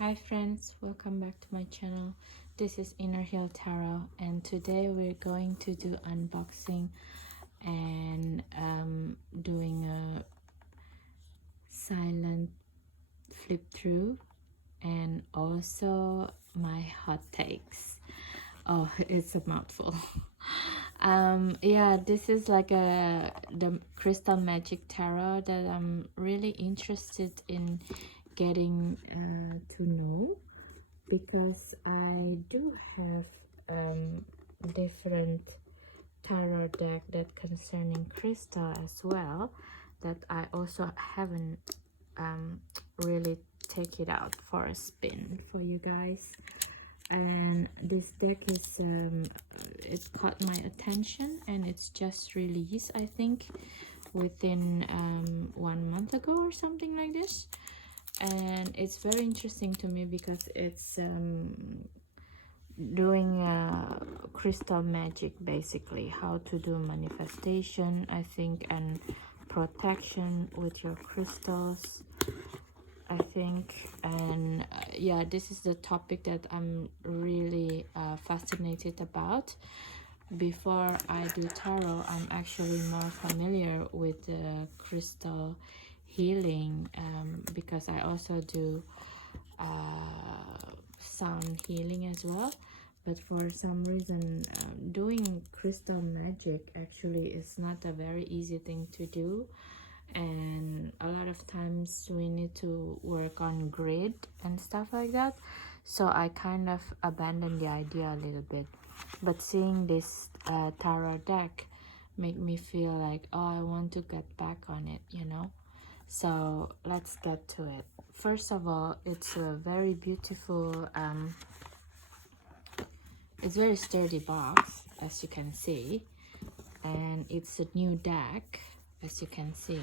Hi friends, welcome back to my channel. This is Inner Hill Tarot, and today we're going to do unboxing and doing a silent flip through and also my hot takes. Oh, it's a mouthful. Yeah, this is like the Crystal Magick Tarot that I'm really interested in getting to know, because I do have different tarot deck that concerning crystal as well, that I also haven't really take it out for a spin for you guys. And this deck is it caught my attention, and it's just released, I think, within 1 month ago or something like this. And it's very interesting to me because it's doing crystal magic, basically how to do manifestation, I think, and protection with your crystals, I think. And yeah, this is the topic that I'm really fascinated about. Before I do tarot, I'm actually more familiar with the crystal healing, because I also do sound healing as well. But for some reason, doing crystal magic actually is not a very easy thing to do, and a lot of times we need to work on grid and stuff like that, so I kind of abandoned the idea a little bit. But seeing this tarot deck make me feel like, oh, I want to get back on it, you know. So let's get to it. First of all, it's a very beautiful it's very sturdy box, as you can see, and it's a new deck, as you can see.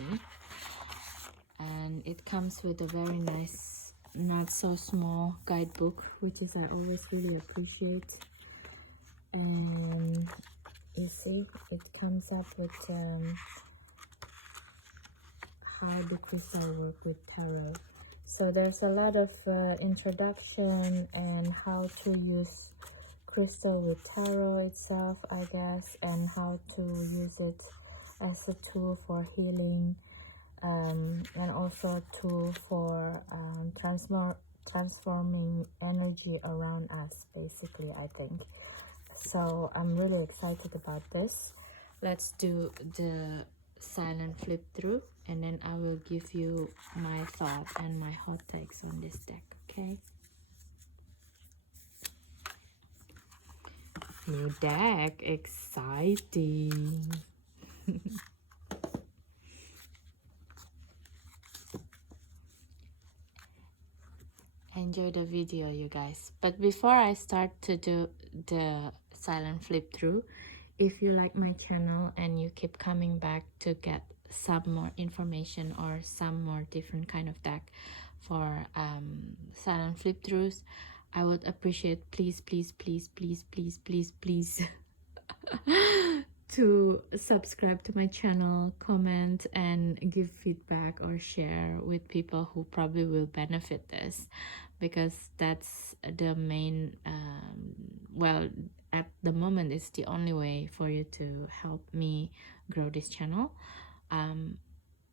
And it comes with a very nice, not so small guidebook, which is I always really appreciate. And you see, it comes up with how the crystal work with tarot. So there's a lot of introduction and how to use crystal with tarot itself, I guess, and how to use it as a tool for healing, and also a tool for transforming energy around us, basically, I think. So I'm really excited about this. Let's do the silent flip through, and then I will give you my thought and my hot takes on this deck, okay? New deck, exciting. Enjoy the video, you guys. But before I start to do the silent flip through, if you like my channel and you keep coming back to get some more information or some more different kind of deck for silent flip throughs, I would appreciate, please, please, please, please, please, please, please to subscribe to my channel, comment, and give feedback or share with people who probably will benefit this, because that's the main well, at the moment it's the only way for you to help me grow this channel.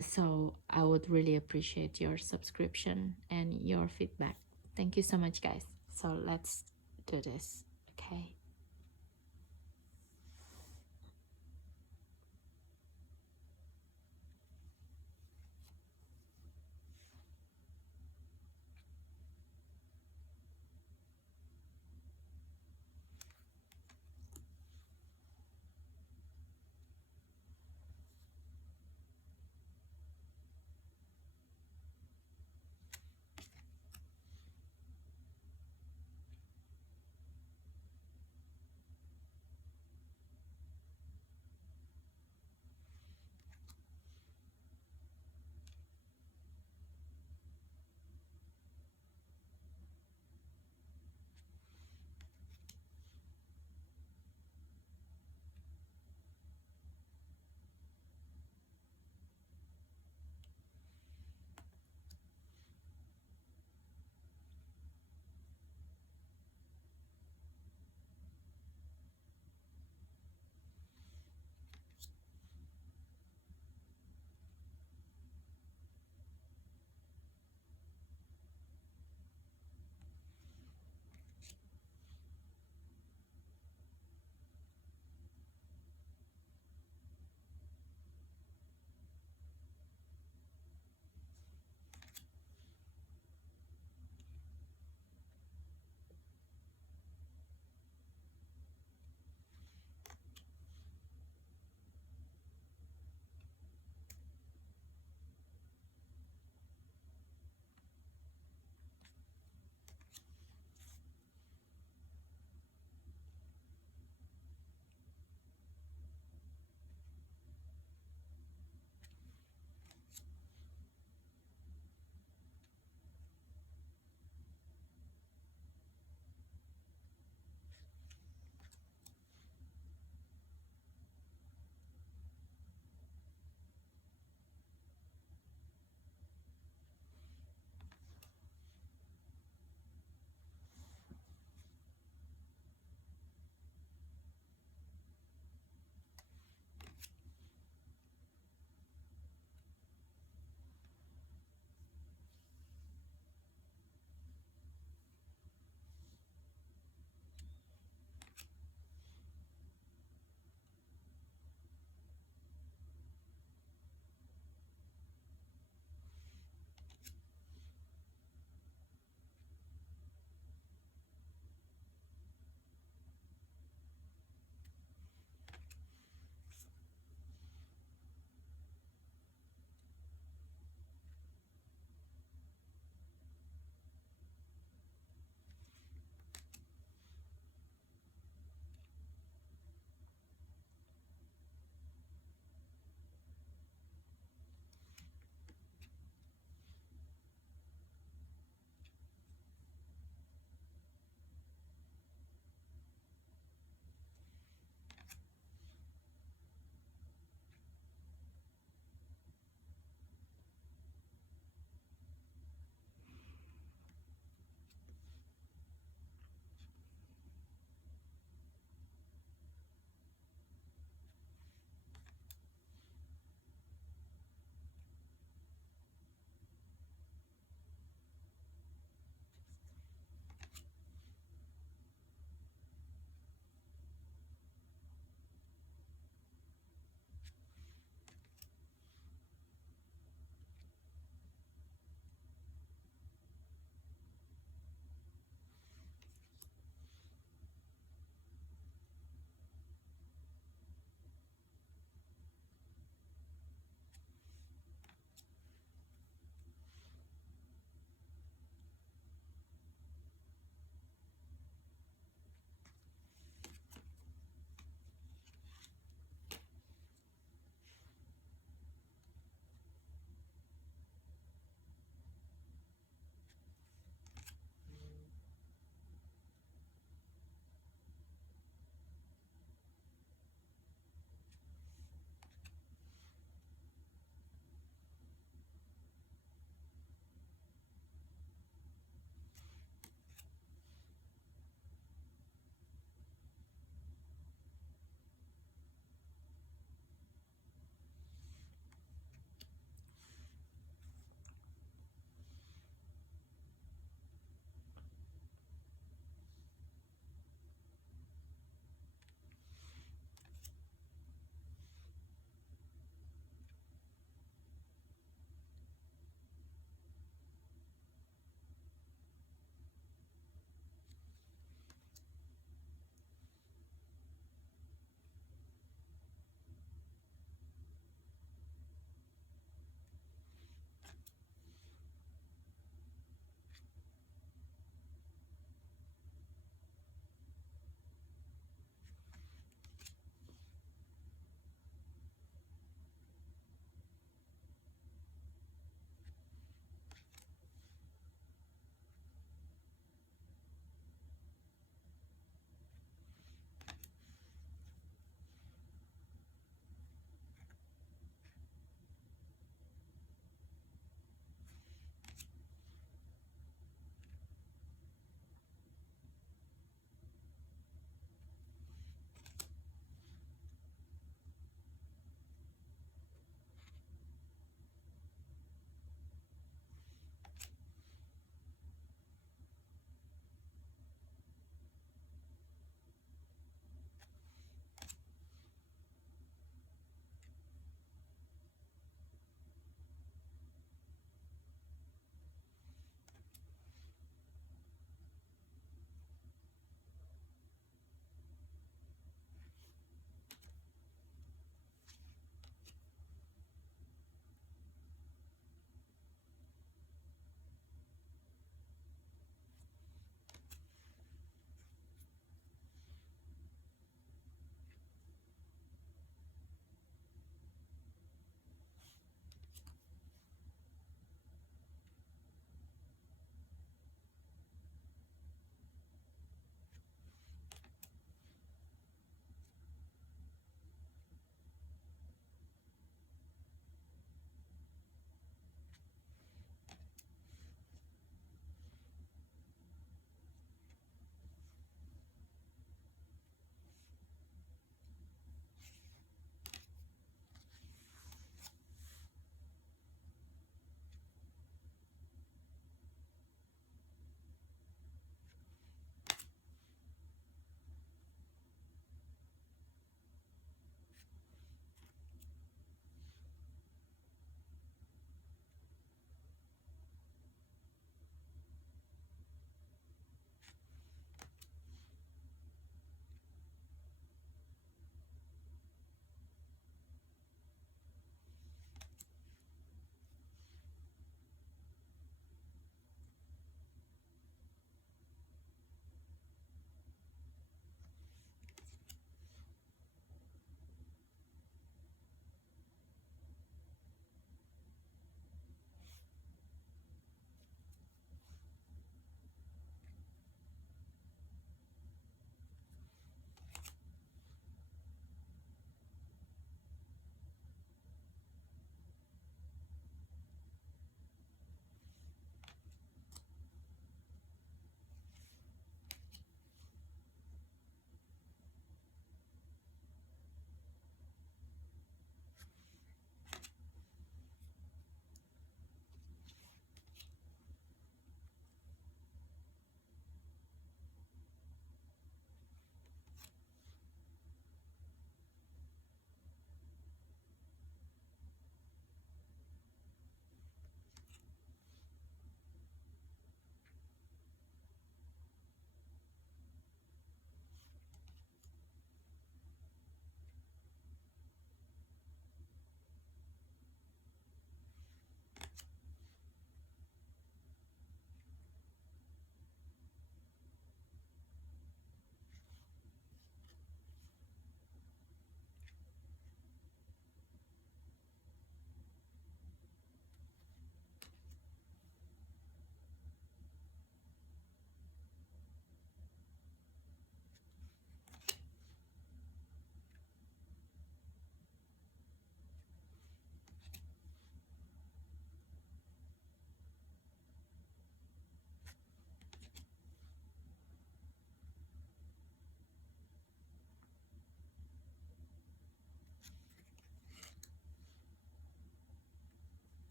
So I would really appreciate your subscription and your feedback. Thank you so much, guys. So let's do this, okay?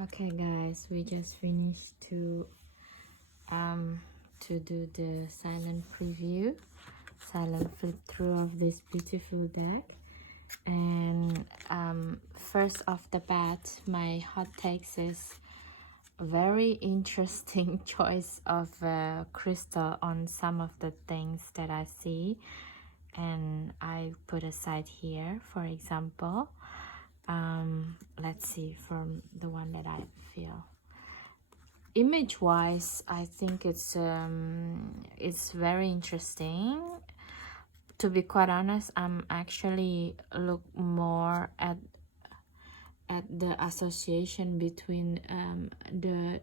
Okay guys, we just finished to do the silent preview, silent flip through of this beautiful deck. And first off the bat, my hot takes is a very interesting choice of crystal on some of the things that I see, and I put aside here. For example, let's see from the one that I feel. Image wise, I think it's very interesting. To be quite honest, I'm actually look more at the association between the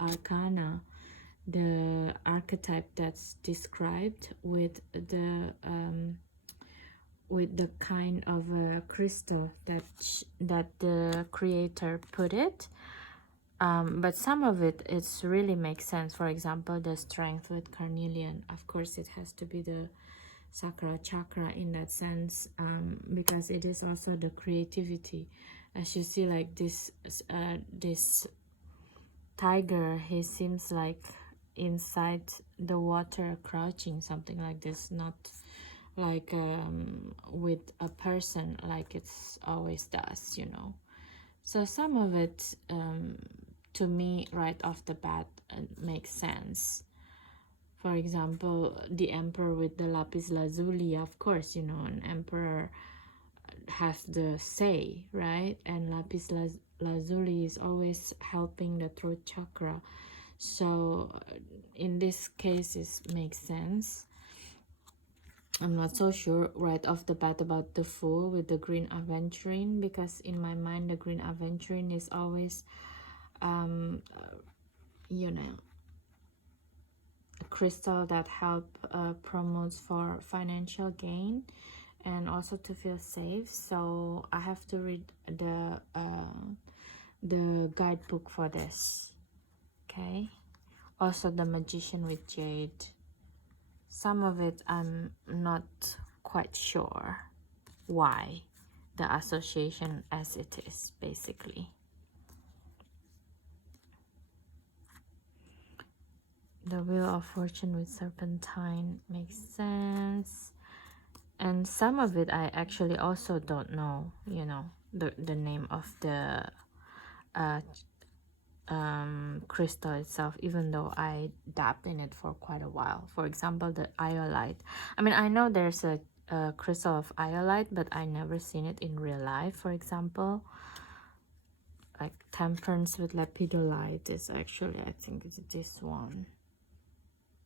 arcana, the archetype that's described with the kind of crystal that the creator put it. But some of it really makes sense. For example, the strength with carnelian, of course it has to be the sacral chakra in that sense, because it is also the creativity. As you see, like this tiger, he seems like inside the water crouching, something like this, not like with a person like it's always does, you know. So some of it to me right off the bat makes sense. For example, the emperor with the lapis lazuli, of course, you know, an emperor has the say, right? And lapis lazuli is always helping the throat chakra. So in this case, it makes sense. I'm not so sure right off the bat about the Fool with the green aventurine, because in my mind the green aventurine is always you know, a crystal that help promotes for financial gain and also to feel safe. So I have to read the guidebook for this. Okay, also the magician with jade. Some of it I'm not quite sure why the association as it is, basically. The Wheel of Fortune with serpentine makes sense. And some of it I actually also don't know, you know, the name of the crystal itself, even though I dabbed in it for quite a while. For example, the iolite. I mean, I know there's a crystal of iolite, but I never seen it in real life. For example, like temperance with lepidolite is actually, I think it's this one.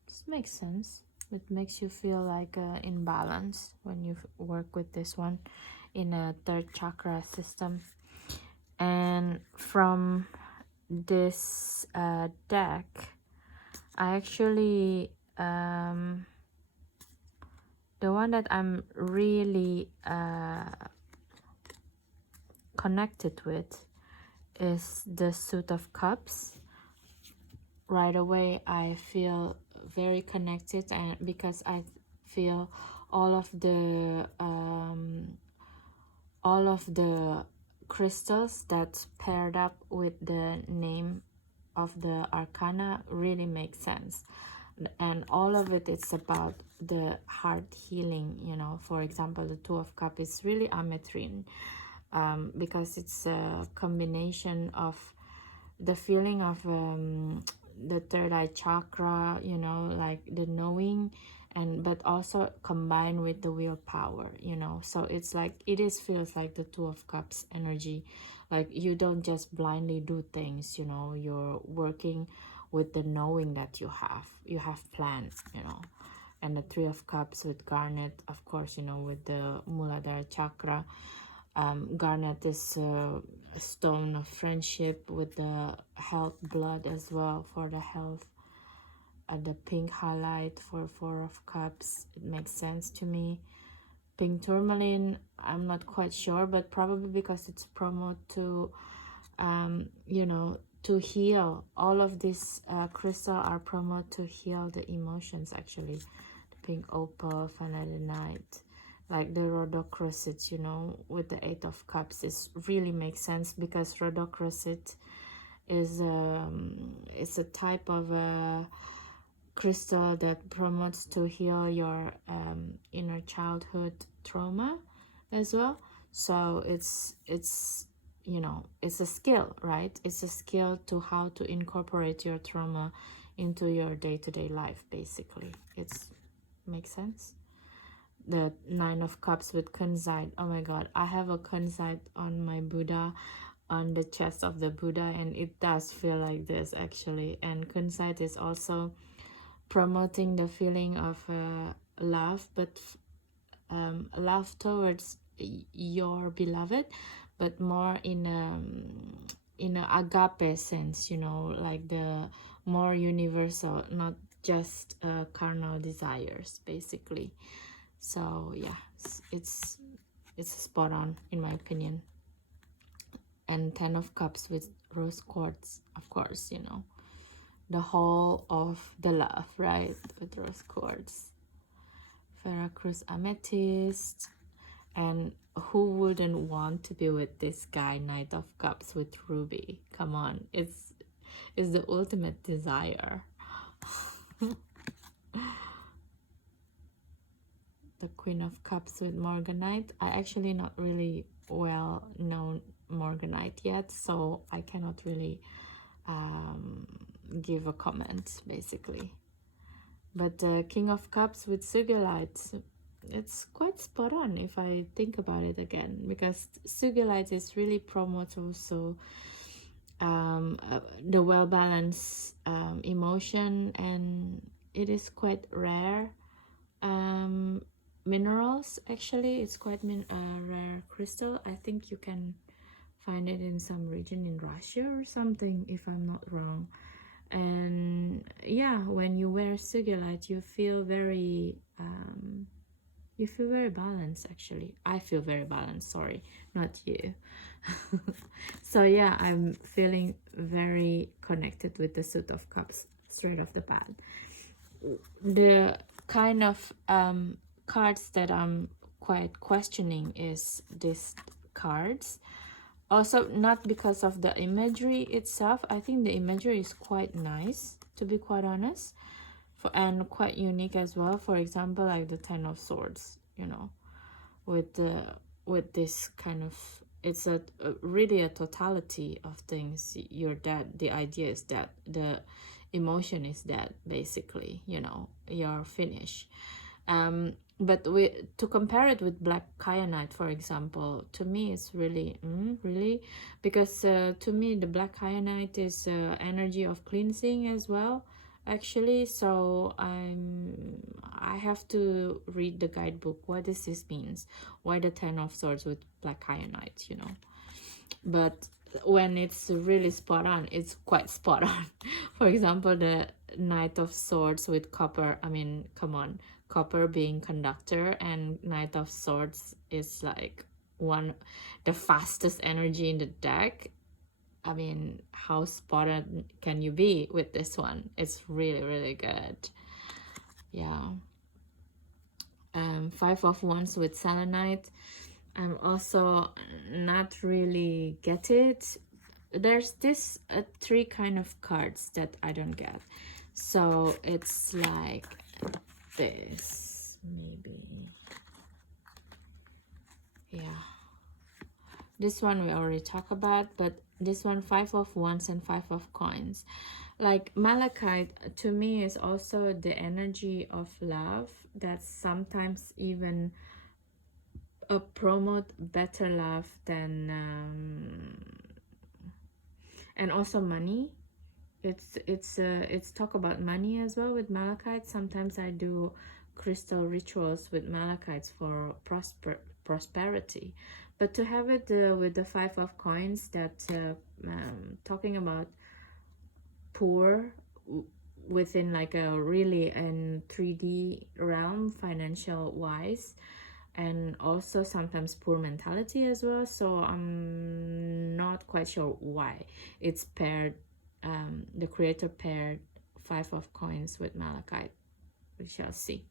This makes sense. It makes you feel like in balance when you work with this one in a third chakra system. And from this deck, I actually the one that I'm really connected with is the Suit of Cups. Right away I feel very connected, and because I feel all of the crystals that's paired up with the name of the arcana really makes sense, and all of it's about the heart healing, you know. For example, the Two of Cups is really ametrine, because it's a combination of the feeling of the third eye chakra, you know, like the knowing, and but also combined with the willpower, you know. So it's like feels like the Two of Cups energy. Like you don't just blindly do things, you know, you're working with the knowing that you have planned, you know. And the Three of Cups with garnet, of course, you know, with the Muladhara chakra. Garnet is a stone of friendship with the health blood as well for the health. The pink highlight for Four of Cups, it makes sense to me. Pink tourmaline, I'm not quite sure, but probably because it's promote to you know, to heal. All of these crystals are promote to heal the emotions, actually. The pink opal, vanadinite, like the rhodochrosite, you know, with the Eight of Cups. It really makes sense because rhodochrosite is it's a type of crystal that promotes to heal your inner childhood trauma as well. So it's you know, it's a skill, right? It's a skill to how to incorporate your trauma into your day-to-day life, basically. It's makes sense. The Nine of Cups with kunzite. Oh my god, I have a kunzite on my Buddha, on the chest of the Buddha, and it does feel like this actually. And kunzite is also promoting the feeling of love, but love towards your beloved, but more in a agape sense, you know, like the more universal, not just carnal desires, basically. So yeah, it's spot on in my opinion. And Ten of Cups with rose quartz, of course, you know, the whole of the love, right, with rose quartz. Veracruz amethyst. And who wouldn't want to be with this guy? Knight of Cups with ruby. Come on, it's the ultimate desire. The Queen of Cups with morganite. I actually not really well known morganite yet, so I cannot really give a comment, basically. But King of Cups with sugilite, it's quite spot on if I think about it again, because sugilite is really promotes also the well-balanced emotion, and it is quite rare minerals. Actually, it's quite rare crystal. I think you can find it in some region in Russia or something, if I'm not wrong. And yeah, when you wear sugilite, you feel very balanced. Actually, I feel very balanced, sorry, not you. So yeah, I'm feeling very connected with the Suit of Cups straight off the bat. The kind of cards that I'm quite questioning is these cards. Also, not because of the imagery itself. I think the imagery is quite nice, to be quite honest, and quite unique as well. For example, like the Ten of Swords, you know, with this kind of, it's a really a totality of things. You're dead. The idea is that the emotion is dead, basically. You know, you're finished. But to compare it with black kyanite, for example, to me it's really really, because to me the black kyanite is energy of cleansing as well, actually. So I have to read the guidebook. What does this means? Why the Ten of Swords with black kyanite, you know? But when it's really spot on, it's quite spot on. For example, the Knight of Swords with copper. I mean, come on, copper being conductor, and Knight of Swords is like the fastest energy in the deck. I mean, how spot on can you be with this one? It's really, really good. Yeah. Five of Wands with selenite. I'm also not really get it. There's this three kind of cards that I don't get. So it's like this, maybe. Yeah. This one we already talked about, but this one, Five of Wands and Five of Coins. Like malachite, to me, is also the energy of love that sometimes even promote better love than and also money. It's talk about money as well with malachite. Sometimes I do crystal rituals with malachites for prosperity, but to have it with the Five of Coins, that talking about poor within like a really in 3D realm, financial wise, and also sometimes poor mentality as well. So I'm not quite sure why it's paired. The creator paired Five of Coins with malachite. We shall see.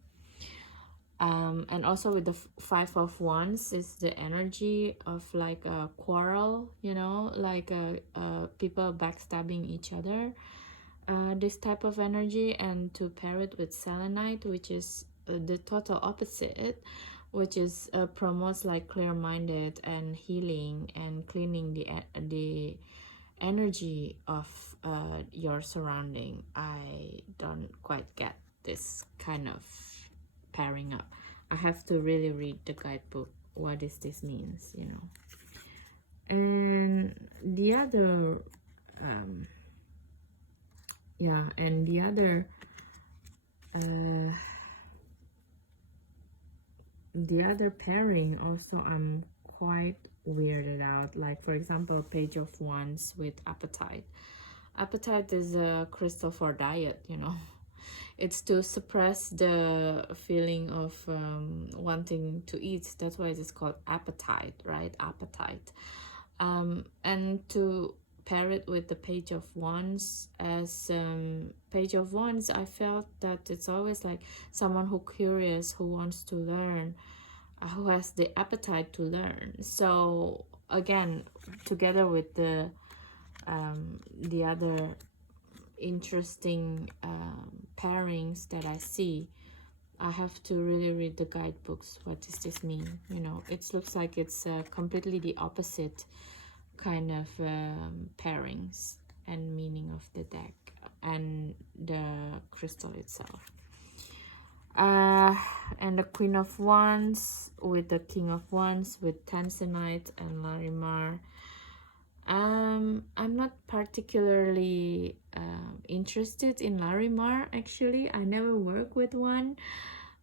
And also with the Five of Wands is the energy of like a quarrel, you know, like people backstabbing each other, this type of energy. And to pair it with selenite, which is the total opposite, which is promotes like clear-minded and healing and cleaning the energy of your surrounding. I don't quite get this kind of pairing up. I have to really read the guidebook. What does this means, you know? And the other yeah, and the other pairing also I'm quite weirded out. Like for example, Page of Wands with Appetite. Appetite is a crystal for diet, you know. It's to suppress the feeling of wanting to eat. That's why it's called appetite, right? Appetite. And to pair it with the Page of Wands, as Page of Wands, I felt that it's always like someone who curious, who wants to learn, who has the appetite to learn. So again, together with the other interesting pairings that I see, I have to really read the guidebooks. What does this mean? You know, it looks like it's completely the opposite kind of pairings and meaning of the deck and the crystal itself. And the Queen of Wands with the King of Wands with Tanzanite and Larimar. I'm not particularly interested in Larimar, actually. I never work with one.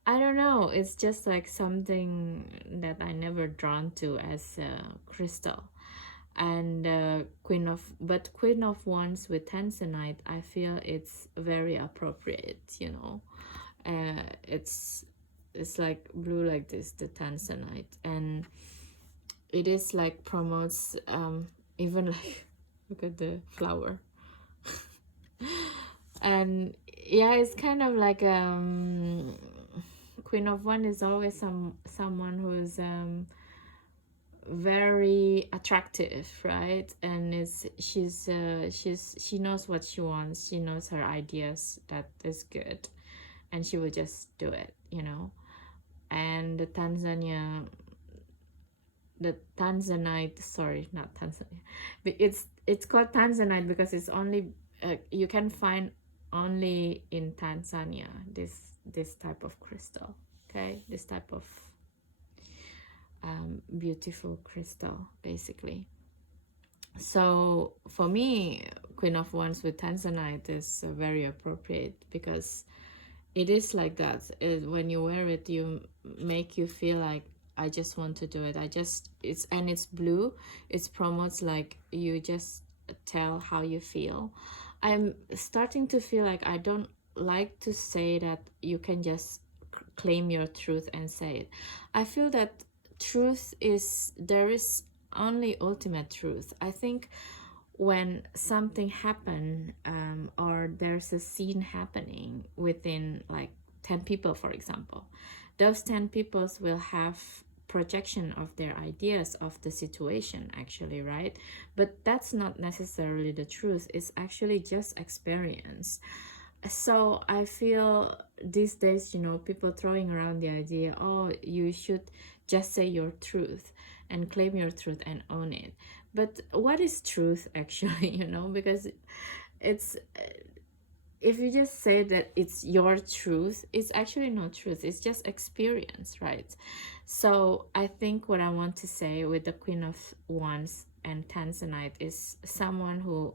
I don't know, it's just like something that I never drawn to as a crystal. And Queen of Wands with Tanzanite, I feel it's very appropriate, you know. It's like blue like this, the Tanzanite, and it is like promotes even like look at the flower. And yeah, it's kind of like Queen of Wands is always someone who's very attractive, right? And she knows what she wants, she knows her ideas, that is good, and she will just do it, you know. And the Tanzanite, sorry, not Tanzania, but it's called Tanzanite because it's only you can find only in Tanzania, this type of crystal. Okay, this type of beautiful crystal, basically. So for me, Queen of Wands with Tanzanite is very appropriate because it is like that. When you wear it, you make you feel like I just want to do it. It's blue. It promotes like you just tell how you feel. I'm starting to feel like I don't like to say that you can just claim your truth and say it. I feel that there is only ultimate truth. I think when something happen or there's a scene happening within like 10 people, for example, those 10 people will have projection of their ideas of the situation, actually, right? But that's not necessarily the truth. It's actually just experience. So I feel these days, you know, people throwing around the idea, oh, you should just say your truth and claim your truth and own it. But what is truth, actually? You know, because it's if you just say that it's your truth, it's actually not truth, it's just experience, right? So I think what I want to say with the Queen of Wands and Tanzanite is someone who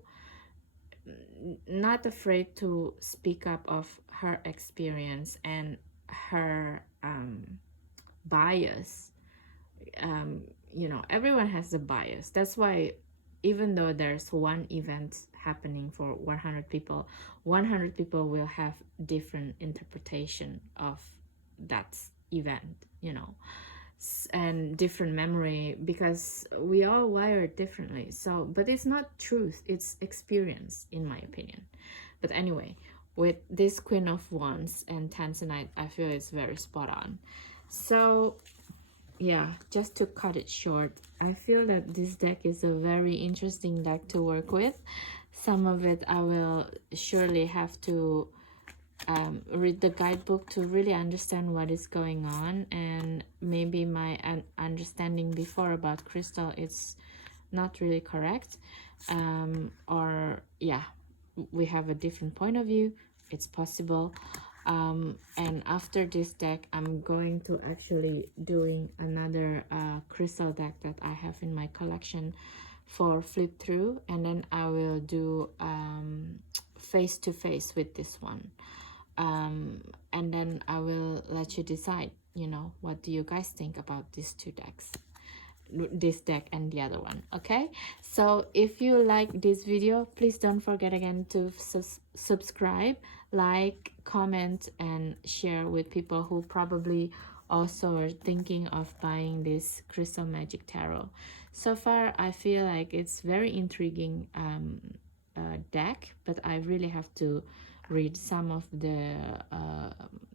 not afraid to speak up of her experience and her bias. You know, everyone has a bias. That's why even though there's one event happening for 100 people, 100 people will have different interpretation of that event, you know, and different memory, because we all wired differently. So, but it's not truth, it's experience, in my opinion. But anyway, with this Queen of Wands and Tanzanite, I feel it's very spot on. So yeah, just to cut it short, I feel that this deck is a very interesting deck to work with. Some of it I will surely have to read the guidebook to really understand what is going on, and maybe my understanding before about crystal is not really correct, or yeah, we have a different point of view. It's possible. And after this deck, I'm going to actually doing another crystal deck that I have in my collection for flip through, and then I will do face to face with this one, and then I will let you decide, you know, what do you guys think about these two decks, this deck and the other one. Okay, so if you like this video, please don't forget again to subscribe, like, comment, and share with people who probably also are thinking of buying this Crystal Magick Tarot. So far I feel like it's very intriguing deck, but I really have to read some of the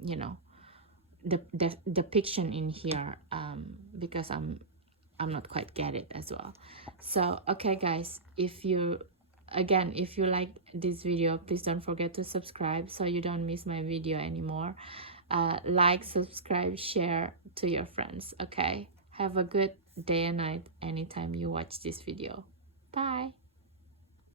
you know, the depiction in here, because I'm not quite get it as well. So okay guys, if you like this video, please don't forget to subscribe so you don't miss my video anymore. Like, subscribe, share to your friends. Okay, have a good day and night anytime you watch this video. Bye.